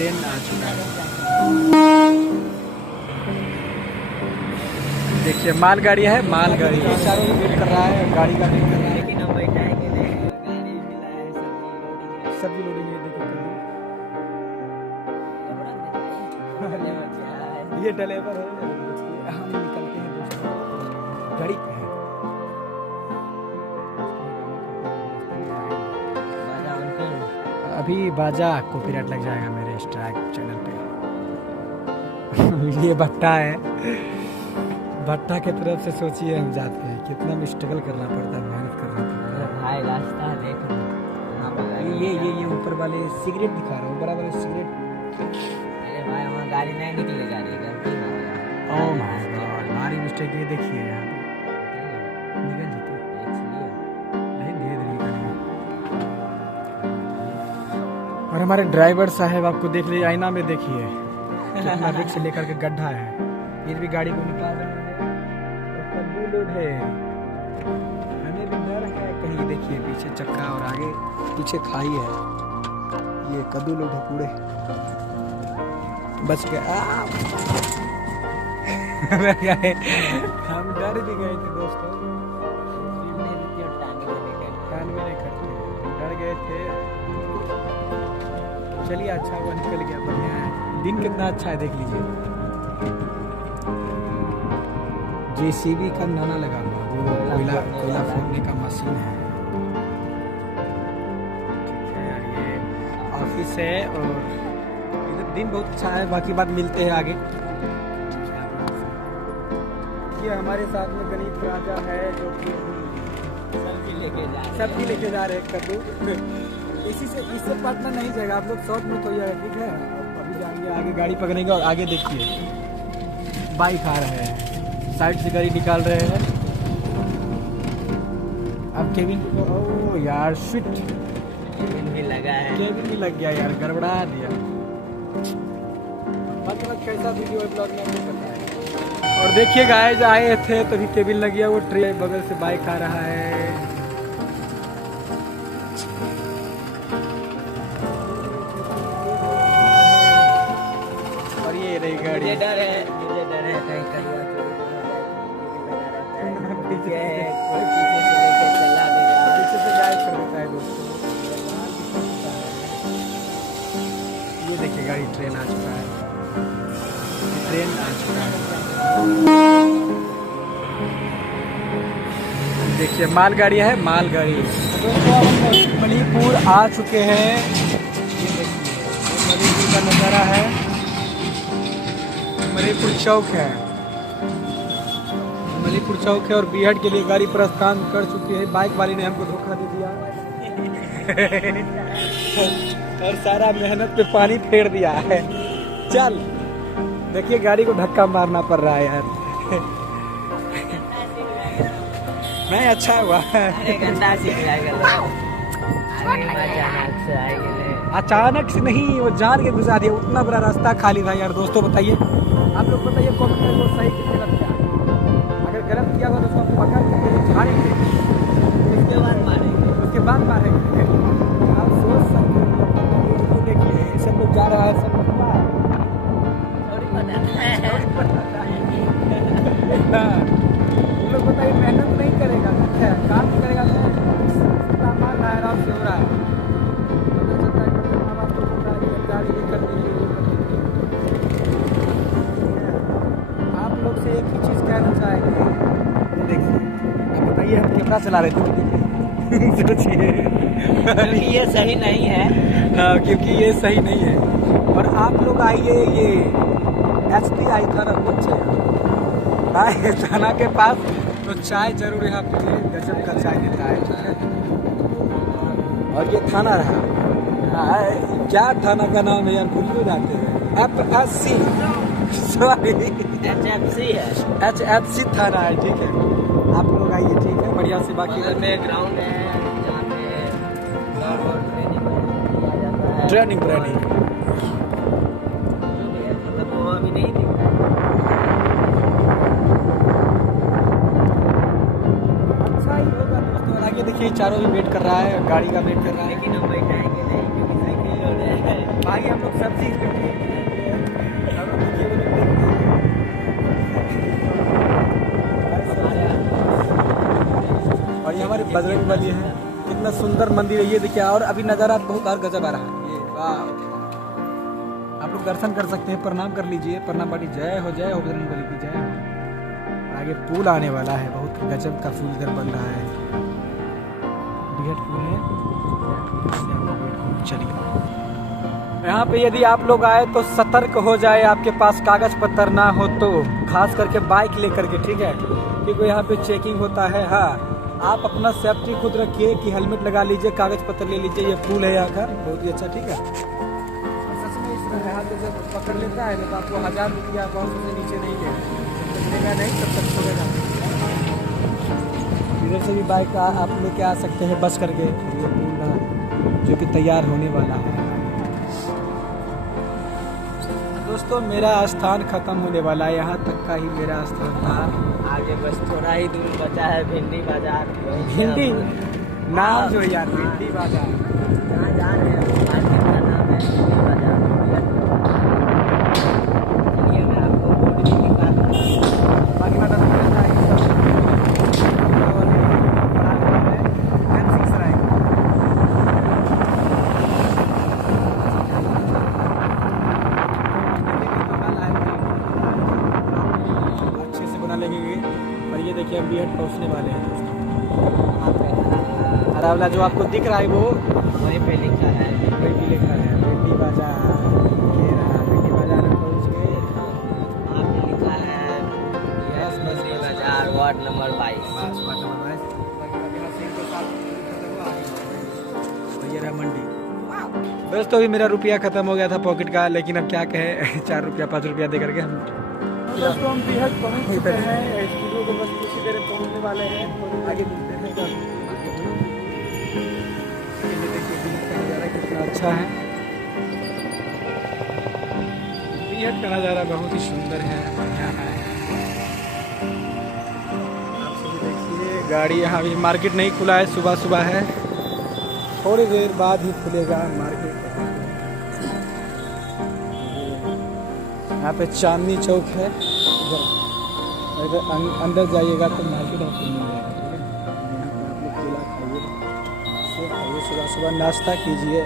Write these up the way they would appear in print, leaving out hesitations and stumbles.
Train आ चुका है। देखिए मालगाड़ी है, मालगाड़ी चारों ही वेट कर रहा है, गाड़ी का वेट कर रहा है। लेकिन हम बैठाएंगे नहीं, गाड़ी मिला है, सब्जी लोडिंग है, देखिए ये ड्राइवर है, हम निकलते हैं दोस्तों गाड़ी पे है। अभी बाजा कॉपीराइट लग जाएगा मेरे स्ट्राइक चैनल पे। ये भट्टा है, भट्टा की तरफ से सोचिए हम जाते हैं, कितना स्ट्रगल करना पड़ता है, मेहनत करना पड़ता है भाई। रास्ता देख ये ऊपर वाले सिगरेट दिखा रहा हूँ, बड़ा वाले सिगरेट। अरे भाई वहाँ गाड़ी नहीं निकले जा रही, गलती ना हो जाए। ओह माय गॉड, भारी मिस्टेक। ये देखिए यहाँ पे निकल जाते हैं, नहीं धीरे धीरे निकलेंगे। और हमारे ड्राइवर साहब आपको देख लीजिए, आईना में देखिए कितना रिक्स लेकर के गड्ढा है, फिर भी गाड़ी को निकाल रहे हैं। और कद्दू लोड है, हमें भी डर है कहीं। देखिए पीछे चक्का और आगे पीछे खाई है, ये कद्दू लोड है पूरे। बच गया हम डर भी गए थे दोस्तों, कान में नहीं करते, डर गए थे। चलिए अच्छा हुआ निकल गया, बढ़िया है। दिन कितना अच्छा है देख लीजिए, जेसीबी का नाना लगा हुआ, वो कोयला फोड़ने का मशीन है। ठीक है यार, ये ऑफिस है और इधर दिन बहुत अच्छा है। बाकी बात मिलते हैं आगे। ये हमारे साथ में गणित राजा है जो कि सब्जी लेके जा रहे हैं कद्दू। इसी से इससे पार्टनर नहीं जाएगा, आप लोग शॉर्ट में तो ये ठीक है। अभी जाएंगे आगे, गाड़ी पकड़ेंगे और आगे देखिए बाइक आ रहे हैं, साइड से गाड़ी निकाल रहे हैं। अब केबिन ओह यार शिट, केबिन भी लगा है, केबिन भी लग गया यार, गड़बड़ा दिया। मतलब कैसा वीडियो ब्लॉग में नहीं करता है। और देखिए गाइस आए थे तभी केबिन लग गया, वो ट्रेन बगल से बाइक आ रहा है। और ये रही गाड़ी, मुझे डर है कहीं कहीं पीछे से लेके चला देगा, पीछे से गायब कर देता है दोस्तों। ये देखिए गाड़ी, ट्रेन आ चुका है, ट्रेन आ चुका है। देखिए मालगाड़ी है, मालगाड़ी। दोस्तों हम मणिपुर आ चुके हैं, ये देखिए मणिपुर का नज़ारा है, मणिपुर चौक है, मणिपुर चौक है। और बीहट के लिए गाड़ी प्रस्थान कर चुकी है। बाइक वाली ने हमको धोखा दे दिया और सारा मेहनत पे पानी फेर दिया है। चल देखिए गाड़ी को धक्का मारना पड़ रहा है यार। नहीं अच्छा हुआ, अचानक से नहीं, वो जान के घुसा दिया। उतना बड़ा रास्ता खाली था यार। दोस्तों बताइए, आप लोग बताइए कमेंट में वो सही कितने गलत किया। अगर गलत किया हुआ तो उसको पकड़ के झाड़ेंगे, उसके बाद मारेंगे। आप सोच सकते हो। देखिए सब लोग जा रहा है, सब लोग लोग बताइए मेहनत नहीं करेगा, काम करेगा तो मार रहा है, आराम से हो रहा है। आप लोग से एक ही चीज कहना चाहेंगे, देखिए आप बताइए हम कैमरा चला रहे थे सोचिए ये सही नहीं है। हाँ क्योंकि ये सही नहीं है। और आप लोग आइए, ये SBI थाना पहुँचे थाना के पास, तो चाय जरूर यहाँ पे गजब का चाय देता है। और ये थाना रहा, क्या थाना का नाम है यार, भूल भी जाते हैं। FSC सॉरी HFC थाना है। ठीक है आप लोग आइए, ठीक है बढ़िया से। बाकी में ग्राउंड है जहाँ पे ट्रेनिंग मतलब वो अभी नहीं दिख रहा है। अच्छा ही होगा दोस्तों। आगे देखिए चारों भी वेट कर रहा है, गाड़ी का वेट कर रहा है। लेकिन हम बैठाएंगे नहीं क्योंकि साइकिल लोड है। भाई हम लोग सब्जी और ये हमारे बजरंग बली है। कितना सुंदर मंदिर है ये देखिए। और अभी नज़ारा बहुत और गजब आ रहा है ये। वाह, आप लोग दर्शन कर सकते हैं, प्रणाम कर लीजिए। प्रणाम पार्टी जय हो बजरंग बली की जय हो। आगे पुल आने वाला है, बहुत गजब का पुल इधर बन रहा है। पुल है। चलिए यहाँ पे यदि आप लोग आए तो सतर्क हो जाए, आपके पास कागज पत्र ना हो तो, खास करके बाइक लेकर के, ठीक है, क्योंकि यहाँ पे चेकिंग होता है। हाँ, आप अपना सेफ्टी खुद रखिए कि हेलमेट लगा लीजिए, कागज पत्र ले लीजिए। ये पुल है यहाँ का, बहुत ही अच्छा, ठीक है। सच में इस यहाँ पे जब पकड़ लेता है तो आपको 1000 रुपया अकाउंट से नीचे नहीं लेगा, नहीं तब तक छोड़ेगा। इधर से भी बाइक आप लेके आ सकते हैं बस करके। ये पुल जो कि तैयार होने वाला है। दोस्तों मेरा स्थान खत्म होने वाला है, यहाँ तक का ही मेरा स्थान था। आगे बस थोड़ा ही दूर बचा है, भिंडी बाजार। भिंडी नाम जो यार, भिंडी बाजार। कहाँ जा रहे हैं? मार्केट का नाम है भिंडी बाजार। चलिए मैं आपको बोर्ड भी दिखा दूँ। बाकी मतलब देखिए हम बीहट पहुँचने वाले हैं। हरा वाला जो आपको दिख रहा है वो वहीं पे लिखा है, वही भी लिखा है भिंडी बाजार। ये रहा भिंडी बाजार में पहुँच गए। वहाँ पे लिखा है भिंडी बाजार वार्ड नंबर 22। ये रहा मंडी। दोस्तों अभी मेरा रुपया खत्म हो गया था पॉकेट का, लेकिन अब क्या कहें 4 रुपया 5 रुपया दे करके हम दोस्तों हम बीहट पहुँच चुके हैं। स्टूडियो को बस कुछ ही देर में पहुँचने वाले हैं। आगे मिलते हैं। कितना अच्छा है बीहट का नज़ारा, बहुत ही सुंदर है, बढ़िया है। आप सभी देखिए गाड़ी। यहाँ भी मार्केट नहीं खुला है, सुबह सुबह है, थोड़ी देर बाद ही खुलेगा मार्केट। यहाँ पे चांदनी चौक है, अगर अंदर जाइएगा तो मार्केट आपको मिल जाएगा। आप लोग केला खाइए, सुबह सुबह नाश्ता कीजिए।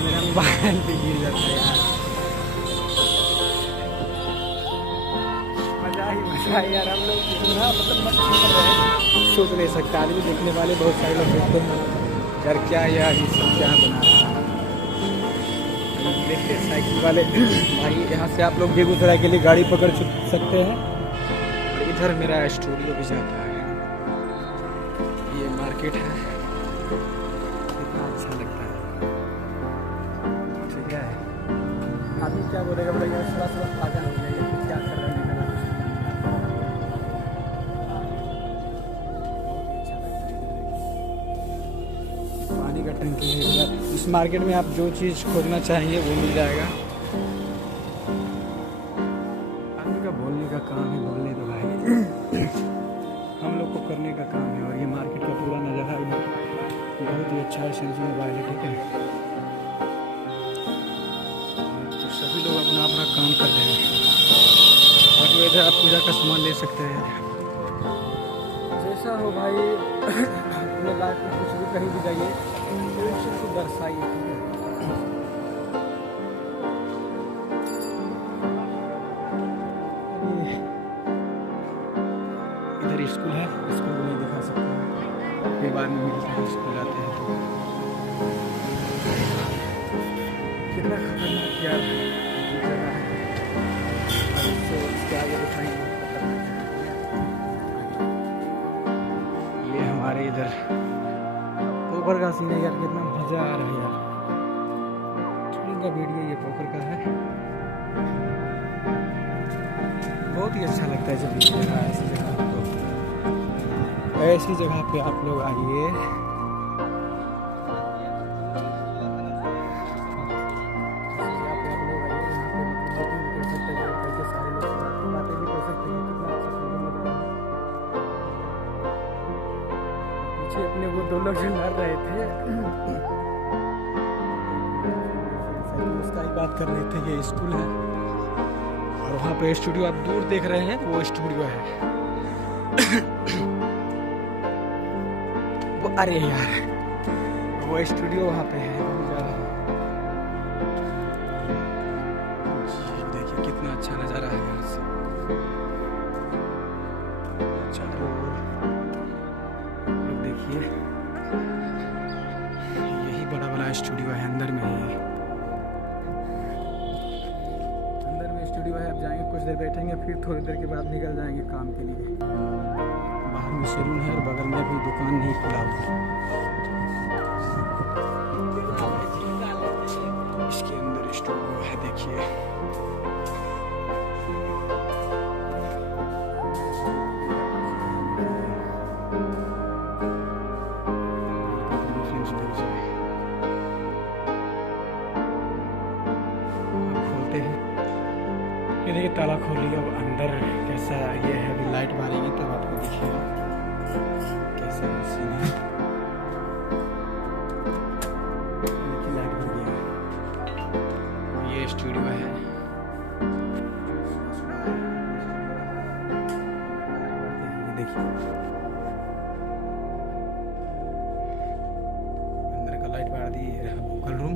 मेरा मोबाइल भी गिर जाता है यार, मजा ही यार। हम लोग इतना मतलब मस्त कर रहे हैं, सोच नहीं सकते। आदमी देखने वाले बहुत सारे लोग देखते हैं यार क्या यार ये सब क्या बना रहा है। देखते हैं साइकिल वाले भाई, यहाँ से आप लोग बेगूसराय के लिए गाड़ी पकड़ सकते हैं। और इधर मेरा स्टूडियो भी जाता है। ये मार्केट है, कितना अच्छा लगता है, ठीक है। आदमी क्या बोलेगा, बोलेगा यार सुबह सुबह ताजा हो गया, ये क्या कर रहे हैं। पानी का टंकी है इस मार्केट में। आप जो चीज़ खोजना चाहेंगे वो मिल जाएगा। आदमी का बोलने का काम है, बोलने तो भाई हम लोग को करने का काम है। और ये मार्केट का पूरा नज़ारा बहुत ही अच्छा है। सैमसंग मोबाइल है, ठीक है। तो सभी लोग अपना अपना काम कर रहे हैं। और इधर आप पूजा का सामान ले सकते हैं, जैसा हो भाई। अपने लाइफ में कुछ भी कहीं भी जाइए तो दर्शाइए, ठीक है। इधर स्कूल है, स्कूल को नहीं दिखा सकते, कई बार में मिलते हैं स्कूल आते हैं तो। कितना खतरनाक यार जगह है। अब इससे इसके आगे दिखाएंगे। ये हमारे इधर पोखर का सीन है यार, कितना मजा आ रहा है यार। ट्रेन का वीडियो ये पोखर का है, बहुत ही अच्छा लगता है जब ये जगह ऐसी जगह तो ऐसी जगह पे आप लोग आइए। अपने वो वो दो लोग जो लड़ रहे थे उसका ही बात कर रहे थे। ये स्कूल है और वहाँ पे स्टूडियो आप दूर देख रहे हैं, वो स्टूडियो है। वो अरे यार, वो स्टूडियो वहाँ पे है। देखिए कितना अच्छा नज़ारा है यहाँ से, चारों ओर लोग देखिए। यही बड़ा वाला स्टूडियो है, अंदर में ही अंदर में स्टूडियो है। अब जाएंगे, कुछ देर बैठेंगे, फिर थोड़ी देर के बाद निकल जाएंगे काम के लिए। बाहर में सैलून है और बगल में भी दुकान नहीं खुला हुआ। इसके अंदर स्टूडियो है, देखिए। खोलते हैं, ये देखिए ताला खोल लिया। अब अंदर कैसा ये है, अभी लाइट मारेंगे तब आपको दिखेगा कैसा सीन है। देखिए लाइट भर गया। ये स्टूडियो है, ये देखिए अंदर का लाइट मार दी। ये रहा वोकल रूम,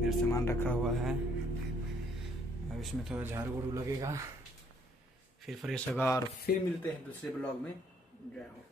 मेरा सामान रखा हुआ है। अब इसमें थोड़ा झाड़ू वाड़ू लगेगा, फिर फ्रेश होगा और फिर मिलते हैं दूसरे ब्लॉग में। जय हो।